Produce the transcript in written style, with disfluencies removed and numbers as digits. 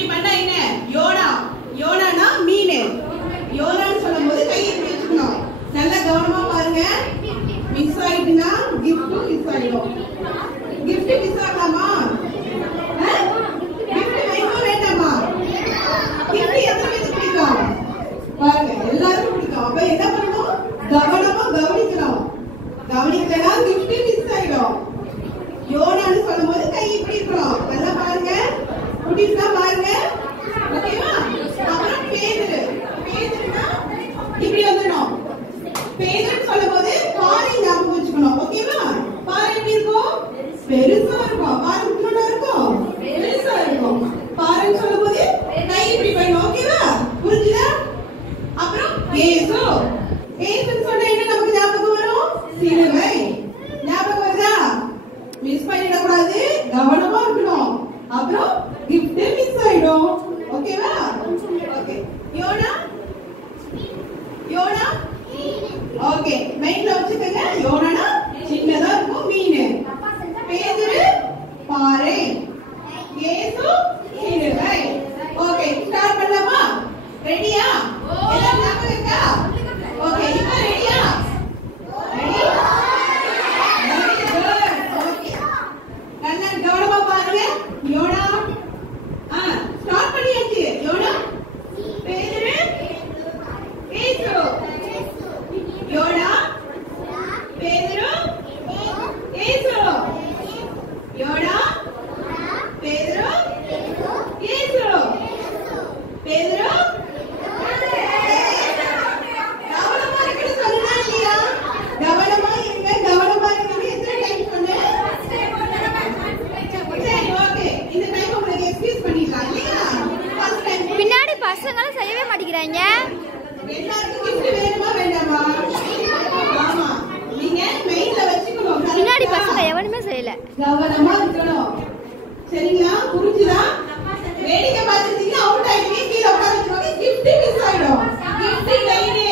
இப்படி பண்ணா என்ன? யோனா. யோனானா மீன். யோனான்னு சொல்லும்போது கை இப்படி வச்சுக்கணும். நல்லா கவனமா பாருங்க. மிஸ் ஆயிடுனா gift மிஸ் ஆயிடும். gift மிஸ் ஆகலாமா? gift வேணுமா வேண்டாமா? gift எத்தனை பேருக்கு பிடிக்கும்? பாருங்க எல்லாருக்கும் பிடிக்கும். அப்ப என்ன பண்ணணும்? கவனமா கவனிக்கணும். கவனிக்கலனா gift மிஸ் ஆயிடும். யோனான்னு சொல்லும்போது கை இப்படி இருக்கணும். நல்லா பாருங்க. குட்டீஸ்னா பாருங்க. ஓகேவா? அப்புறம் பேதுரு. பேதுருனா இப்படி வந்துடணும். பேதுருன்னு சொல்லும்போது பாறை ஞாபகம் வச்சுக்கணும். ஓகேவா? பாறை எப்படி இருக்கும்? பெருசா இருக்கும். பாறை உள்ள இருக்கும். பெருசா இருக்கும். பாறைன்னு சொல்லும்போது கை இப்படி பண்ணணும். ஓகேவா? புரிஞ்சுதா? அப்புறம் இயேசு. இயேசுன்னு சொன்னா என்ன நமக்கு ஞாபகம் வரும்? சிலுவை. ஞாபகம் வருதா? மிஸ் பண்ணிட கூடாது. கவனமா இருக்கணும். அப்புறம் gift மிஸ் ஆயிடும். ஓகேவா? ஓகே. யோனா? யோனா? ஓகே. மைண்ட்ல வச்சுக்கங்க. யோனானா சின்னதா இருக்கும் மீன். பேதுரு பாறை. இயேசு சிலுவை. ஓகே. ஸ்டார்ட் பண்ணலாமா? ரெடியா? எல்லாம் ஞாபகம் இருக்கா? ஓகே. இப்போ ரெடியா? ரெடி? Very good. ஓகே. நல்லா கவனமா பாருங்க. யோனா ஸ்டார்ட் பண்ணியாச்சு. யோனா பேதுரு இயேசு. யோனா பேதுரு இயேசு. யோனா பேதுரு இயேசு. பேதுரு கவனமா இருக்கணும் சொன்னா இல்லையா? கவனமா இருங்க. கவனமா இருங்க. எத்தனை டைம் சொன்னேன்? சரி ஓகே. இந்த டைம் உங்களுக்கு எக்ஸ்கியூஸ் பண்ணிடலாம் இல்லையா? ஃபர்ஸ்ட் டைம் பின்னாடி பசங்களும் செய்யவே மாட்டேங்கிறாங்க. எல்லாருக்கும் gift வேணுமா வேண்டாமா? ஆமா. நீங்க மைண்ட்ல வச்சுக்கணும். பின்னாடி பசங்க எவனுமே செய்யல. கவனமா இருக்கணும். சரிங்களா? புரிஞ்சுதா? வேடிக்கை பார்த்துட்டீங்க அவுட் ஆயிட்டீங்க. கீழ உட்கார்ந்துட்டு gift மிஸ் ஆயிடும். gift கையிலே